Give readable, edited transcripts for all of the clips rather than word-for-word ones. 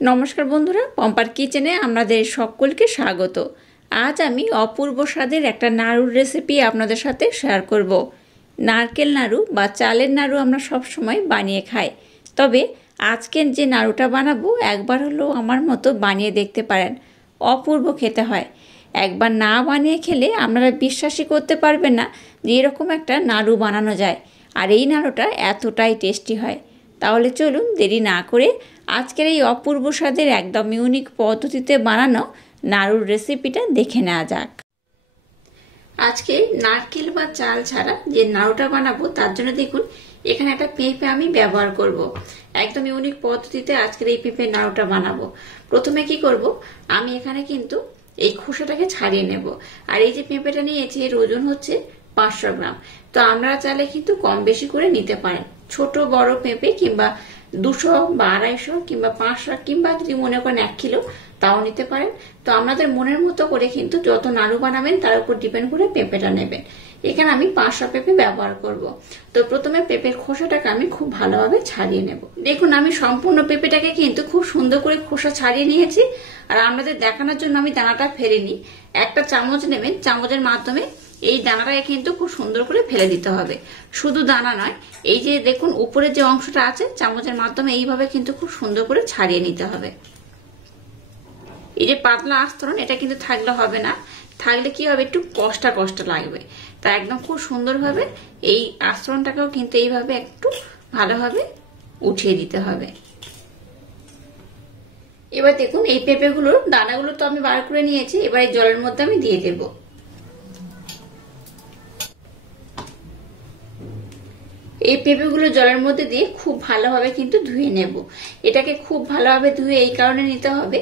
নমস্কার বন্ধুরা, পম্পার কিচেনে আপনাদের সকলকে স্বাগত। আজ আমি অপূর্ব স্বাদের একটা নাড়ুর রেসিপি আপনাদের সাথে শেয়ার করব। নারকেল নাড়ু বা চালের নাড়ু আমরা সব সময় বানিয়ে খাই, তবে আজকের যে নাড়ুটা বানাবো একবার হলেও আমার মতো বানিয়ে দেখতে পারেন। অপূর্ব খেতে হয়। একবার না বানিয়ে খেলে আপনারা বিশ্বাসই করতে পারবেন না যে এরকম একটা নাড়ু বানানো যায়, আর এই নাড়ুটা এতটাই টেস্টি হয়। তাহলে চলুন দেরি না করে আজকের এই অপূর্ব স্বাদের একদম ইউনিক পদ্ধতিতে বানানো নাড়ুর রেসিপিটা দেখে নেওয়া যাক। আজকে নারকেল বা চাল ছাড়া যে নাড়ুটা বানাবো তার জন্য দেখুন এখানে একটা পেঁপে আমি ব্যবহার করব। একদম ইউনিক পদ্ধতিতে আজকের এই পেঁপের নাড়ুটা বানাবো। প্রথমে কি করব, আমি এখানে কিন্তু এই খোসাটাকে ছাড়িয়ে নেব। আর এই যে পেঁপেটা নিয়েছি এর ওজন হচ্ছে 500 গ্রাম। তো আমরা চাইলে কিন্তু কম বেশি করে নিতে পারেন, ছোট বড় পেঁপে কিংবা 200 বা 250 কিংবা 500 কিংবা যদি মনে করেন 1 কিলো তাও নিতে পারেন। তো আপনাদের মনের মতো করে কিন্তু যত নাড়ু বানাবেন তার উপর ডিপেন্ড করে পেঁপেটা নেবেন। এখানে আমি 500 পেঁপে ব্যবহার করব। তো প্রথমে পেঁপের খোসাটাকে আমি খুব ভালোভাবে ছাড়িয়ে নেব। দেখুন আমি সম্পূর্ণ পেঁপেটাকে কিন্তু খুব সুন্দর করে খোসা ছাড়িয়ে নিয়েছি। আর আপনাদের দেখানোর জন্য আমি দানাটা ফেলিনি। একটা চামচ নেবেন, চামচের মাধ্যমে এই দানাটাকে কিন্তু খুব সুন্দর করে ফেলে দিতে হবে। শুধু দানা নয়, এই যে দেখুন উপরে যে অংশটা আছে চামচের মাধ্যমে এইভাবে কিন্তু খুব সুন্দর করে ছাড়িয়ে নিতে হবে। এই যে পাতলা আস্তরণ এটা কিন্তু থাকলে হবে না, থাকলে কি হবে একটু কষ্টা কষ্ট লাগবে। তা একদম খুব সুন্দরভাবে এই আস্তরণটাকেও কিন্তু এইভাবে একটু ভালোভাবে উঠিয়ে দিতে হবে। এবার দেখুন এই পেঁপেগুলোর দানাগুলো তো আমি বার করে নিয়েছি, এবার এই জলের মধ্যে আমি দিয়ে দেবো। এই পেঁপেগুলো জলের মধ্যে দিয়ে খুব ভালোভাবে কিন্তু ধুয়ে নেব। এটাকে খুব ভালোভাবে ধুয়ে এই কারণে নিতে হবে,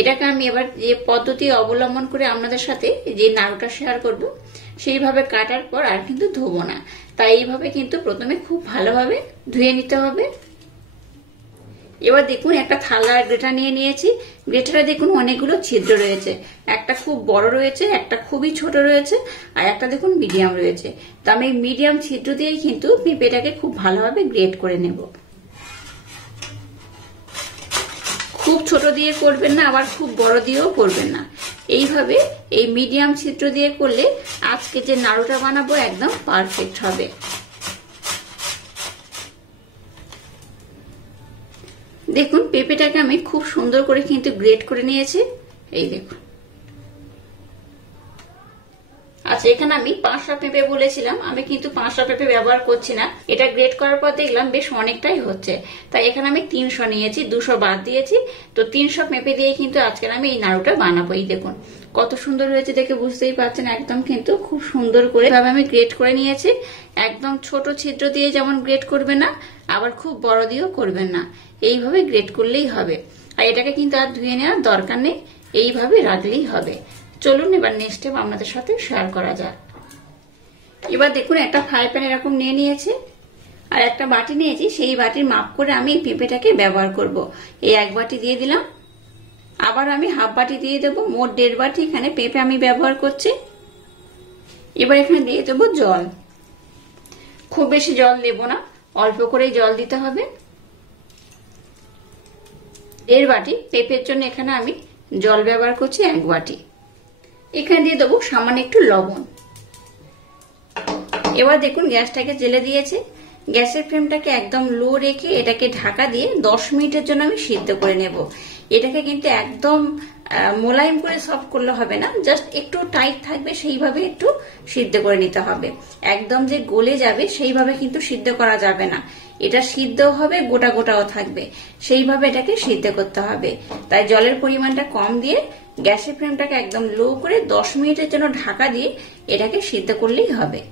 এটাকে আমি এবার যে পদ্ধতি অবলম্বন করে আপনাদের সাথে যে নাড়ুটা শেয়ার করব সেইভাবে কাটার পর আর কিন্তু ধোবো না। তাই এইভাবে কিন্তু প্রথমে খুব ভালোভাবে ধুয়ে নিতে হবে। এবার দেখুন একটা থালা গ্রেটার নিয়ে নিয়েছি। গ্রেটারে দেখুন অনেকগুলো ছিদ্র রয়েছে, একটা খুব বড় রয়েছে, একটা খুবই ছোট রয়েছে, আর একটা দেখুন মিডিয়াম রয়েছে। তো আমি মিডিয়াম ছিদ্র দিয়েই কিন্তু পেঁপেটাকে খুব ভালোভাবে গ্রেট করে নেব। খুব ছোট দিয়ে করবেন না, আবার খুব বড় দিয়েও করবেন না। এইভাবে এই মিডিয়াম ছিদ্র দিয়ে করলে আজকে যে নাড়ুটা বানাবো একদম পারফেক্ট হবে। দেখুন পেঁপেটাকে আমি খুব সুন্দর করে কিন্তু গ্রেট করে নিয়েছি। এই দেখুন, আচ্ছা এখানে আমি 500 পেঁপে বলেছিলাম, আমি কিন্তু 500 পেঁপে ব্যবহার করছি না। এটা গ্রেট করার পর দেখলাম বেশ অনেকটাই হচ্ছে, তাই এখানে আমি 300 নিয়েছি, 200 বাদ দিয়েছি। তো 300 পেঁপে দিয়ে কিন্তু আজকে আমি এই নাড়ুটা বানাবো। এই দেখুন কত সুন্দর হয়েছে, দেখে বুঝতেই পারছেন একদম কিন্তু খুব সুন্দর করে ভাবে আমি গ্রেট করে নিয়েছি। একদম ছোট ছিদ্র দিয়ে যেমন গ্রেট করবে না, আবার খুব বড় দিয়েও করবেন না, এইভাবে গ্রেট করলেই হবে। আর এটাকে কিন্তু আর ধুয়ে নেওয়ার দরকার নেই, এইভাবে রাখলেই হবে। চলুন এবার নেক্সট স্টেপ আপনাদের সাথে শেয়ার করা যাক। এবার দেখুন একটা ফ্রাই প্যান এরকম নিয়ে নিয়েছি, আর একটা বাটি নিয়েছি, সেই বাটির মাপ করে আমি পেঁপেটাকে ব্যবহার করব। এই 1 বাটি দিয়ে দিলাম, আবার আমি হাফ বাটি দিয়ে দেবো, মোট 1.5 বাটি এখানে পেঁপে আমি ব্যবহার করছি। এবার এখানে দিয়ে দেবো জল। খুব বেশি জল দেব না, অল্প করে জল দিতে হবে। 1.5 বাটি পেঁপের জন্য এখানে আমি জল ব্যবহার করছি 1 বাটি। এখানে দিয়ে দেবো সামান্য একটু লবণ। এবার দেখুন গ্যাসটাকে জেলে দিয়েছে, গ্যাসের ফ্লেমটাকে একদম লো রেখে এটাকে ঢাকা দিয়ে 10 মিনিটের জন্য আমি সিদ্ধ করে নেব। এটাকে কিন্তু একদম মোলায়েম করে সফট করলে হবে না, জাস্ট একটু টাইট থাকবে সেইভাবে একটু সিদ্ধ করে নিতে হবে। একদম যে গলে যাবে সেইভাবে কিন্তু সিদ্ধ করা যাবে না, এটা সিদ্ধ হবে গোটা গোটাও থাকবে, সেইভাবে এটাকে সিদ্ধ করতে হবে। তাই জলের পরিমাণটা কম দিয়ে গ্যাসের ফ্লেমটাকে একদম লো করে 10 মিনিটের জন্য ঢাকা দিয়ে এটাকে সিদ্ধ করলেই হবে।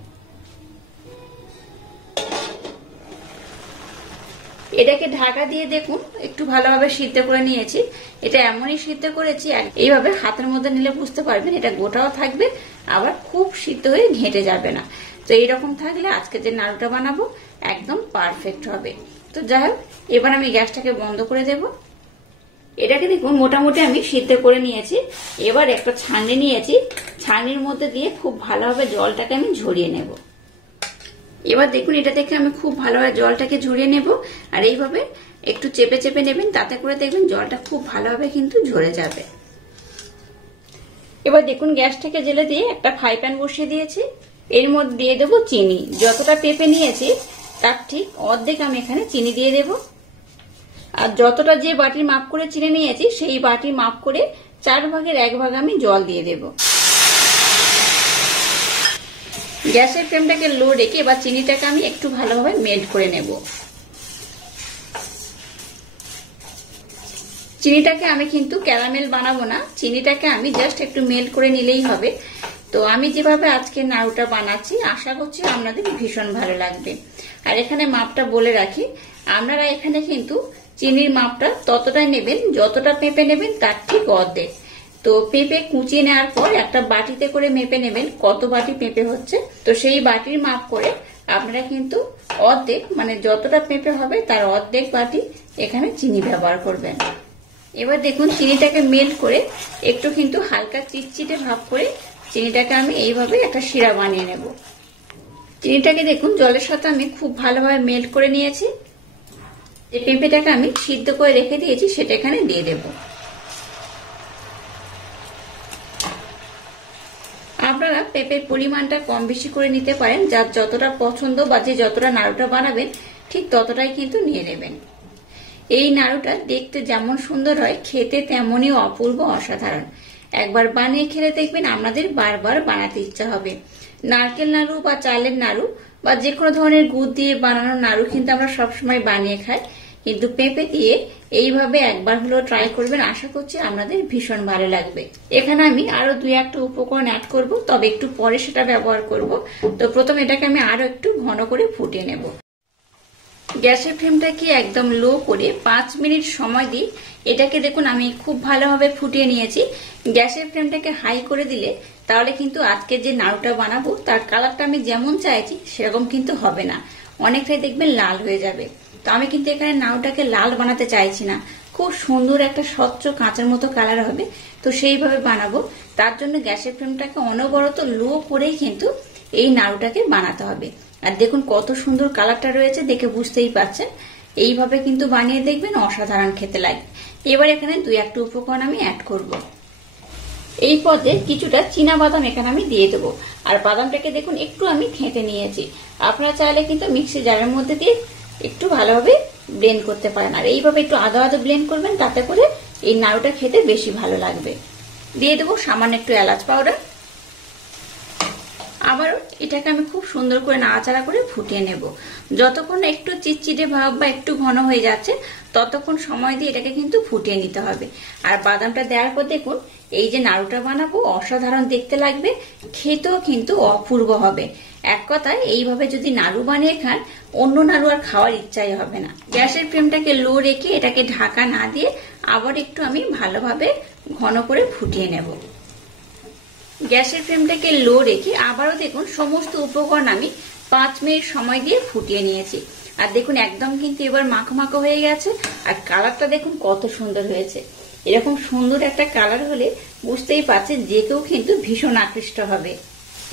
এটাকে ঢাকা দিয়ে দেখুন একটু ভালোভাবে সিদ্ধ করে নিয়েছি। এটা এমনই সিদ্ধ করেছি, এইভাবে হাতের মধ্যে নিলে বুঝতে পারবেন এটা গোটাও থাকবে, আবার খুব সিদ্ধ হয়ে ঘেঁটে যাবে না। তো এইরকম থাকলে আজকে যে নাড়ুটা বানাবো একদম পারফেক্ট হবে। তো যাই হোক, এবার আমি গ্যাসটাকে বন্ধ করে দেব। এটাকে দেখুন মোটামুটি আমি সিদ্ধ করে নিয়েছি। এবার একটা ছাঁকনি নিয়েছি, ছাঁকনির মধ্যে দিয়ে খুব ভালোভাবে জলটাকে আমি ঝরিয়ে নেব। এবার দেখুন এটা থেকে আমি খুব ভালোভাবে জলটাকে ঝরিয়ে নেব, আর এইভাবে একটু চেপে চেপে নেবেন, তাতে করে দেখবেন জলটা খুব ভালোভাবে কিন্তু ঝরে যাবে। এবার দেখুন গ্যাসটাকে জেলে দিয়ে একটা ফ্রাই প্যান বসিয়ে দিয়েছি। এর মধ্যে দিয়ে দেবো চিনি। যতটা পেঁপে নিয়েছি তার ঠিক অর্ধেক আমি এখানে চিনি দিয়ে দেব। আর যতটা যে বাটির মাপ করে চিনি নিয়েছি সেই বাটির মাপ করে 4 ভাগের 1 ভাগ আমি জল দিয়ে দেব। গ্যাসের ফ্লেমটাকে লো রেখে এবার চিনিটাকে আমি একটু ভালোভাবে মেল্ট করে নেব। চিনিটাকে আমি কিন্তু ক্যারামেল বানাবো না, চিনিটাকে আমি জাস্ট একটু মেল্ট করে নিলেই হবে। তো আমি যেভাবে আজকে নাড়ুটা বানাচ্ছি আশা করছি আপনাদের ভীষণ ভালো লাগবে। আর এখানে মাপটা বলে রাখি, আপনারা এখানে কিন্তু চিনির মাপটা ততটাই নেবেন যতটা পেঁপে নেবেন তার ঠিক অর্ধেক। তো পেঁপে কুচিয়ে নেওয়ার পর একটা বাটিতে করে মেপে নেবেন কত বাটি পেঁপে হচ্ছে। তো সেই বাটির মাপ করে আপনারা কিন্তু অর্ধেক, মানে যতটা পেঁপে হবে তার অর্ধেক বাটি এখানে চিনি ব্যবহার করবেন। এবার দেখুন চিনিটাকে মেল্ট করে একটু কিন্তু হালকা চিটচিটে ভাব করে চিনিটাকে আমি এইভাবে একটা শিরা বানিয়ে নেব। চিনিটাকে দেখুন জলের সাথে আমি খুব ভালোভাবে মেল্ট করে নিয়েছি। যে পেঁপেটাকে আমি সিদ্ধ করে রেখে দিয়েছি সেটা এখানে দিয়ে দেব। আপনারা পেঁপের পরিমাণটা কম বেশি করে নিতে পারেন, যার যতটা পছন্দ বা যে যতটা নাড়ুটা বানাবেন ঠিক ততটাই কিন্তু নিয়ে নেবেন। এই নাড়ুটা দেখতে যেমন সুন্দর হয় খেতে তেমনই অপূর্ব অসাধারণ। একবার বানিয়ে খেলে দেখবেন আপনাদের বারবার বানাতে ইচ্ছা হবে। নারকেল নাড়ু বা চালের নাড়ু বা যে কোনো ধরনের গুড় দিয়ে বানানো নাড়ু কিন্তু আমরা সবসময় বানিয়ে খাই, কিন্তু পেঁপে দিয়ে এইভাবে একবার হলেও ট্রাই করবেন, আশা করছি আপনাদের ভীষণ ভালো লাগবে। এখানে আমি আরো 2-1টা উপকরণ অ্যাড করব, তবে একটু পরে সেটা ব্যবহার করব। তো প্রথমে এটাকে আমি আরো একটু ঘন করে ফুটিয়ে নেব। গ্যাসের ফ্লেমটাকে একদম লো করে 5 মিনিট সময় দিই। এটাকে দেখুন আমি খুব ভালোভাবে ফুটিয়ে নিয়েছি। গ্যাসের ফ্লেমটাকে হাই করে দিলে তাহলে কিন্তু আজকে যে নাড়ুটা বানাবো তার কালারটা আমি যেমন চাইছি সেরকম কিন্তু হবে না, অনেকটাই দেখবেন লাল হয়ে যাবে। তো আমি কিন্তু এখানে নাড়ুটাকে লাল বানাতে চাইছি না, খুব সুন্দর একটা স্বচ্ছ কাঁচার মতো কালার হবে। তো সেইভাবে বানাবো, তার জন্য গ্যাসের ফ্লেমটাকে অনবরত লো করেই কিন্তু এই নাড়ুটাকে বানাতে হবে। আর দেখুন কত সুন্দর কালারটা রয়েছে, দেখে বুঝতেই পারছেন। এইভাবে কিন্তু বানিয়ে দেখবেন অসাধারণ খেতে লাগে। এবার এখানে 2-1টা উপকরণ আমি অ্যাড করব। এই পদে কিছুটা চীনা বাদাম এখানে আমি দিয়ে দেবো। আর বাদামটাকে দেখুন একটু আমি থেঁতে নিয়েছি। আপনারা চাইলে কিন্তু মিক্সি জারের মধ্যে দিয়ে একটু ভালোভাবে ব্লেন্ড করতে পারেন। আর এইভাবে একটু আদা আদা ব্লেন্ড করবেন, তাতে করে এই নাড়ুটা খেতে বেশি ভালো লাগবে। দিয়ে দেবো সামান্য একটু এলাচ পাউডার। আবার এটাকে আমি খুব সুন্দর করে নাড়াচাড়া করে ফুটিয়ে নেব। যতক্ষণ না একটু চিটচিটে ভাব বা একটু ঘন হয়ে যাচ্ছে ততক্ষণ সময় দিয়ে এটাকে কিন্তু ফুটিয়ে নিতে হবে। আর বাদামটা দেওয়ার পর দেখুন এই যে নাড়ুটা বানাবো অসাধারণ দেখতে লাগবে, খেতেও কিন্তু অপূর্ব হবে। এক কথায় এইভাবে যদি নাড়ু বানিয়ে খান অন্য নাড়ু আর খাওয়ার ইচ্ছাই হবে না। গ্যাসের ফ্লেমটাকে লো রেখে এটাকে ঢাকা না দিয়ে আবার একটু আমি ভালোভাবে ঘন করে ফুটিয়ে নেব। গ্যাসের ফ্লেমটাকে লো রেখে আবারও দেখুন সমস্ত উপকরণ আমি 5 মিনিট সময় দিয়ে ফুটিয়ে নিয়েছি। আর দেখুন একদম কিন্তু এবার মাখো মাখো হয়ে গেছে। আর কালারটা দেখুন কত সুন্দর হয়েছে। এরকম সুন্দর একটা কালার হলে বুঝতেই পারছেন যে কেউ কিন্তু ভীষণ আকৃষ্ট হবে।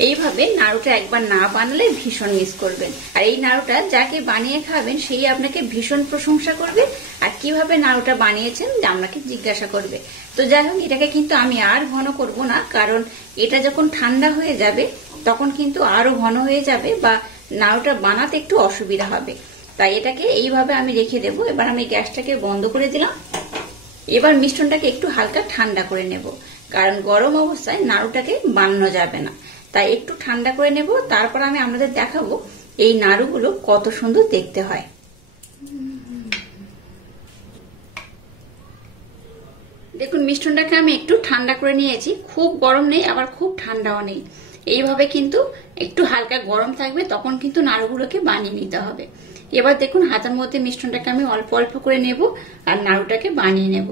এইভাবে নাড়ুটা একবার না বানালে ভীষণ মিস করবেন। আর এই নাড়ুটা যাকে বানিয়ে খাবেন সেই আপনাকে ভীষণ প্রশংসা করবে, আর কিভাবে নাড়ুটা বানিয়েছেন আপনাকে জিজ্ঞাসা করবে। তো যাই হোক এটাকে কিন্তু আমি আর ঘন করব না, কারণ এটা যখন ঠান্ডা হয়ে যাবে তখন কিন্তু আরো ঘন হয়ে যাবে বা নাড়ুটা বানাতে একটু অসুবিধা হবে। তাই এটাকে এইভাবে আমি রেখে দেবো। এবার আমি গ্যাসটাকে বন্ধ করে দিলাম। এবার মিশ্রণটাকে একটু হালকা ঠান্ডা করে নেব, কারণ গরম অবস্থায় নাড়ুটাকে বানানো যাবে না। তাই একটু ঠান্ডা করে নেব, তারপর আমি আপনাদের দেখাবো এই নাড়ুগুলো কত সুন্দর দেখতে হয়। দেখুন মিশ্রণটাকে আমি একটু ঠান্ডা করে নিয়েছি, খুব গরম নেই আবার খুব ঠান্ডাও নেই, এইভাবে কিন্তু একটু হালকা গরম থাকবে, তখন কিন্তু নাড়ুগুলোকে বানিয়ে নিতে হবে। এবার দেখুন হাতের মধ্যে মিশ্রণটাকে আমি অল্প অল্প করে নেব আর নাড়ুটাকে বানিয়ে নেব।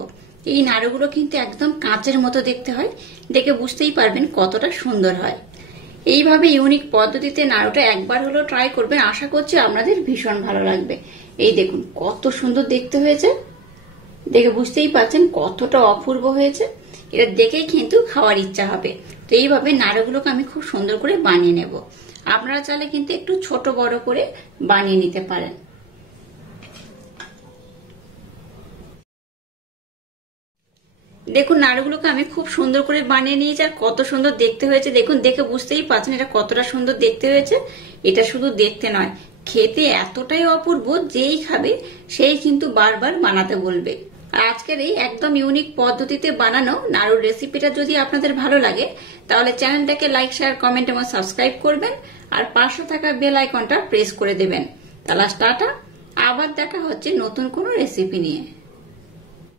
এই নাড়ুগুলো কিন্তু একদম কাঁচের মতো দেখতে হয়, দেখে বুঝতেই পারবেন কতটা সুন্দর হয়। এইভাবে ইউনিক পদ্ধতিতে নাড়ুটা একবার হলেও ট্রাই করবেন, আশা করছি আপনাদের ভীষণ ভালো লাগবে। এই দেখুন কত সুন্দর দেখতে হয়েছে, দেখে বুঝতেই পারছেন কতটা অপূর্ব হয়েছে। এটা দেখেই কিন্তু খাওয়ার ইচ্ছা হবে। তো এইভাবে নাড়ুগুলোকে আমি খুব সুন্দর করে বানিয়ে নেব। আপনারা চাইলে কিন্তু একটু ছোট বড় করে বানিয়ে নিতে পারেন। দেখুন নাড়ুগুলোকে আমি খুব সুন্দর করে বানিয়ে নিয়েছি, আর কত সুন্দর দেখতে হয়েছে। দেখুন, দেখে বুঝতেই পারছেন এটা কতটা সুন্দর দেখতে হয়েছে। এটা শুধু দেখতে নয়, খেতে এতটাই অপূর্ব, যেই খাবে সেই কিন্তু বারবার বানাতে বলবে। আর আজকের এই একদম ইউনিক পদ্ধতিতে বানানো নাড়ুর রেসিপিটা যদি আপনাদের ভালো লাগে, তাহলে চ্যানেলটাকে লাইক, শেয়ার, কমেন্ট এবং সাবস্ক্রাইব করবেন, আর পাশে থাকা বেল আইকনটা প্রেস করে দেবেন। তাহলে টাটা, আবার দেখা হচ্ছে নতুন কোনো রেসিপি নিয়ে।